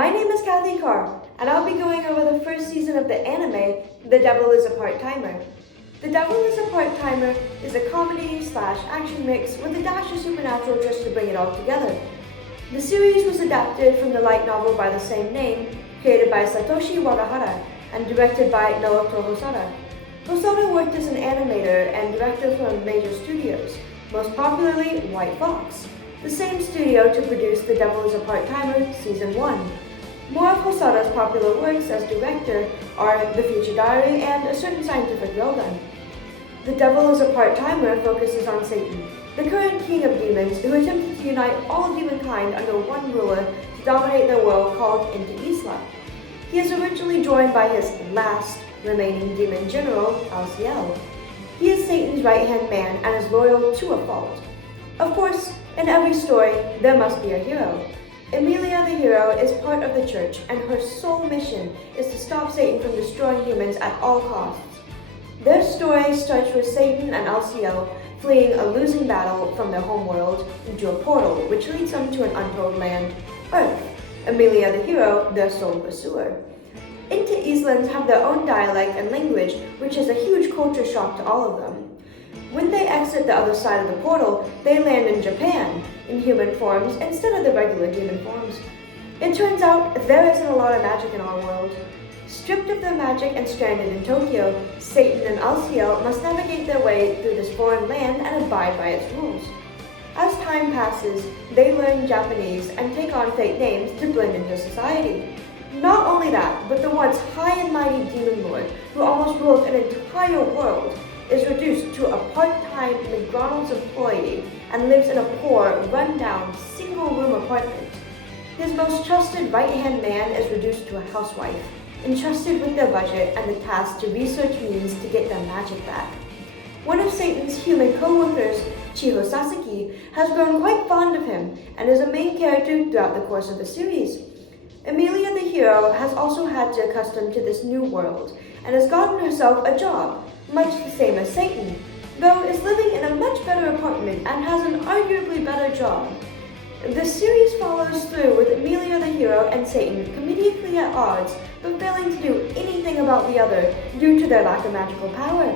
My name is Kathy Carr, and I'll be going over the first season of the anime, The Devil is a Part-Timer. The Devil is a Part-Timer is a comedy/action mix with a dash of supernatural just to bring it all together. The series was adapted from the light novel by the same name, created by Satoshi Wagahara and directed by Naoto Hosoda. Hosoda worked as an animator and director for major studios, most popularly White Fox, the same studio to produce The Devil is a Part-Timer Season 1. More of Hosoda's popular works as director are The Future Diary and A Certain Scientific Railgun. The Devil is a Part-Timer focuses on Satan, the current king of demons who attempted to unite all demonkind under one ruler to dominate the world called Inti Isla. He is originally joined by his last remaining demon general, Alciel. He is Satan's right-hand man and is loyal to a fault. Of course, in every story, there must be a hero. Emilia the hero is part of the church, and her sole mission is to stop Satan from destroying humans at all costs. Their story starts with Satan and Alciel fleeing a losing battle from their homeworld into a portal, which leads them to an untold land, Earth. Emilia the hero, their sole pursuer. Inti Islans have their own dialect and language, which is a huge culture shock to all of them. When they exit the other side of the portal, they land in Japan, in human forms instead of the regular demon forms. It turns out there isn't a lot of magic in our world. Stripped of their magic and stranded in Tokyo, Satan and Alciel must navigate their way through this foreign land and abide by its rules. As time passes, they learn Japanese and take on fake names to blend into society. Not only that, but the once high and mighty demon lord, who almost ruled an entire world, is reduced to a part-time McDonald's employee and lives in a poor, run-down, single-room apartment. His most trusted right-hand man is reduced to a housewife, entrusted with their budget and the task to research means to get their magic back. One of Satan's human co-workers, Chiho Sasaki, has grown quite fond of him and is a main character throughout the course of the series. Emilia the hero has also had to accustom to this new world and has gotten herself a job, much the same as Satan, though is living in a much better apartment and has an arguably better job. The series follows through with Emilia the hero and Satan comedically at odds, but failing to do anything about the other due to their lack of magical power.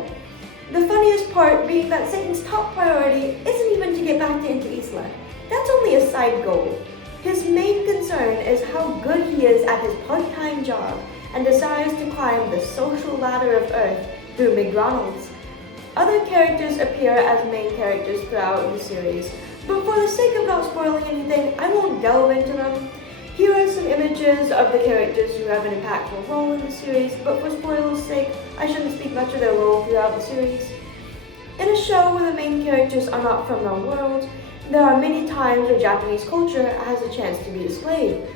The funniest part being that Satan's top priority isn't even to get back to Inti Isla. That's only a side goal. His main concern is how good he is at his part-time job and desires to climb the social ladder of Earth through McDonald's. Other characters appear as main characters throughout the series, but for the sake of not spoiling anything, I won't delve into them. Here are some images of the characters who have an impactful role in the series, but for spoilers' sake, I shouldn't speak much of their role throughout the series. In a show where the main characters are not from our world, there are many times where Japanese culture has a chance to be displayed.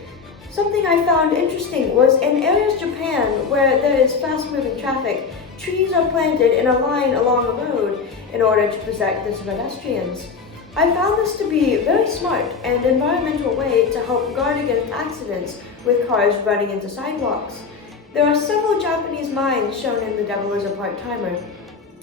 Something I found interesting was in areas of Japan where there is fast-moving traffic, trees are planted in a line along the road in order to protect the pedestrians. I found this to be a very smart and environmental way to help guard against accidents with cars running into sidewalks. There are several Japanese mines shown in The Devil is a Part-Timer.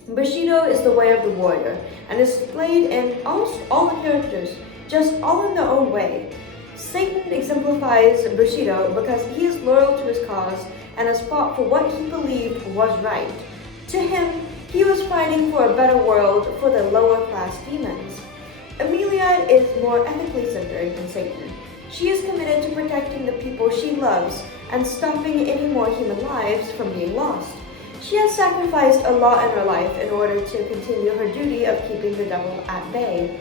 Bushido is the way of the warrior and is displayed in almost all the characters, just all in their own way. Satan exemplifies Bushido because he is loyal to his cause and has fought for what he believed was right. To him, he was fighting for a better world for the lower class demons. Emilia is more ethically centered than Satan. She is committed to protecting the people she loves and stopping any more human lives from being lost. She has sacrificed a lot in her life in order to continue her duty of keeping the devil at bay.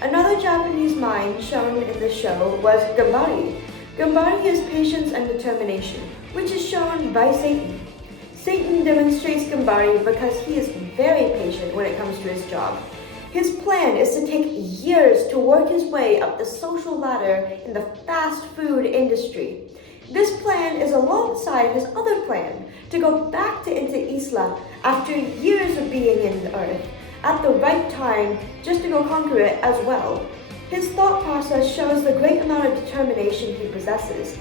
Another Japanese mind shown in the show was Gambari. Gambari is patience and determination, which is shown by Satan. Satan demonstrates Gambari because he is very patient when it comes to his job. His plan is to take years to work his way up the social ladder in the fast food industry. This plan is alongside his other plan to go back to Inti Isla after years of being in the Earth at the right time just to go conquer it as well. His thought process shows the great amount of determination he possesses.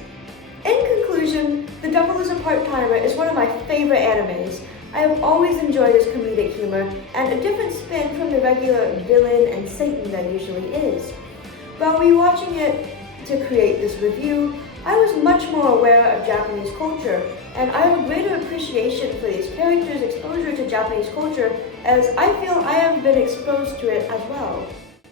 In conclusion, The Devil is a Part-Timer is one of my favorite animes. I have always enjoyed his comedic humor and a different spin from the regular villain and Satan there usually is. While rewatching it to create this review, I was much more aware of Japanese culture, and I have a greater appreciation for these characters' exposure to Japanese culture as I feel I have been exposed to it as well.